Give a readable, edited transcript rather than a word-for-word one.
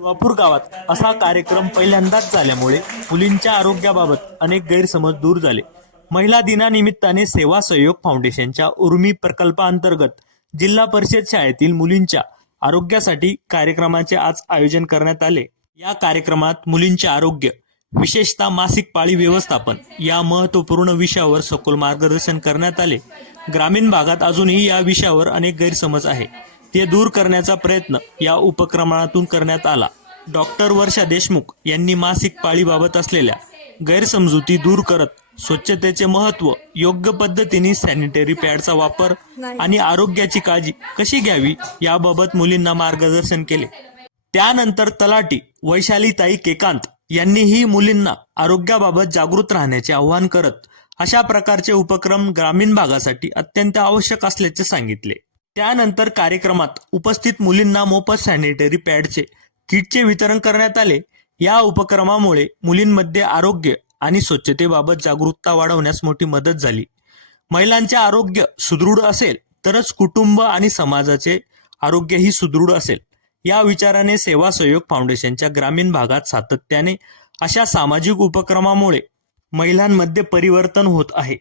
वापूर गावात असा कार्यक्रम पहिल्यांदाच झाल्यामुळे मुलींच्या आरोग्याबाबत अनेक गैरसमज दूर झाले. महिला दिनानिमित्ताने सेवा सहयोग फाउंडेशनच्या उर्मी प्रकल्पांतर्गत जिल्हा परिषद शाळेतील मुलींच्या आरोग्यासाठी कार्यक्रमाचे आज आयोजन करण्यात आले. या कार्यक्रमात मुलींचे आरोग्य, विशेषतः मासिक पाळी व्यवस्थापन या महत्त्वपूर्ण विषयावर सखोल मार्गदर्शन करण्यात आले. ग्रामीण भागात अजूनही या विषयावर अनेक गैरसमज आहे, ते दूर करण्याचा प्रयत्न या उपक्रमातून करण्यात आला. डॉक्टर वर्षा देशमुख यांनी मासिक पाळीबाबत असलेल्या गैरसमजुती दूर करत स्वच्छतेचे महत्त्व, योग्य पद्धतीने सॅनिटरी पॅडचा वापर आणि आरोग्याची काळजी कशी घ्यावी याबाबत मुलींना मार्गदर्शन केले. त्यानंतर तलाठी वैशालीताई केकांत यांनीही मुलींना आरोग्याबाबत जागृत राहण्याचे आवाहन करत अशा प्रकारचे उपक्रम ग्रामीण भागासाठी अत्यंत आवश्यक असल्याचे सांगितले. त्यानंतर कार्यक्रमात उपस्थित मुलींना मोफत सॅनिटरी पॅडचे किटचे वितरण करण्यात आले. या उपक्रमामुळे मुलींमध्ये आरोग्य आणि स्वच्छतेबाबत जागरूकता वाढवण्यास मोठी मदत झाली. महिलांचे आरोग्य सुदृढ असेल तरच कुटुंब आणि समाजाचे आरोग्यही सुदृढ असेल. या विचाराने सेवा सहयोग फाउंडेशनच्या ग्रामीण भागात सातत्याने अशा सामाजिक उपक्रमामुळे महिलांमध्ये परिवर्तन होत आहे.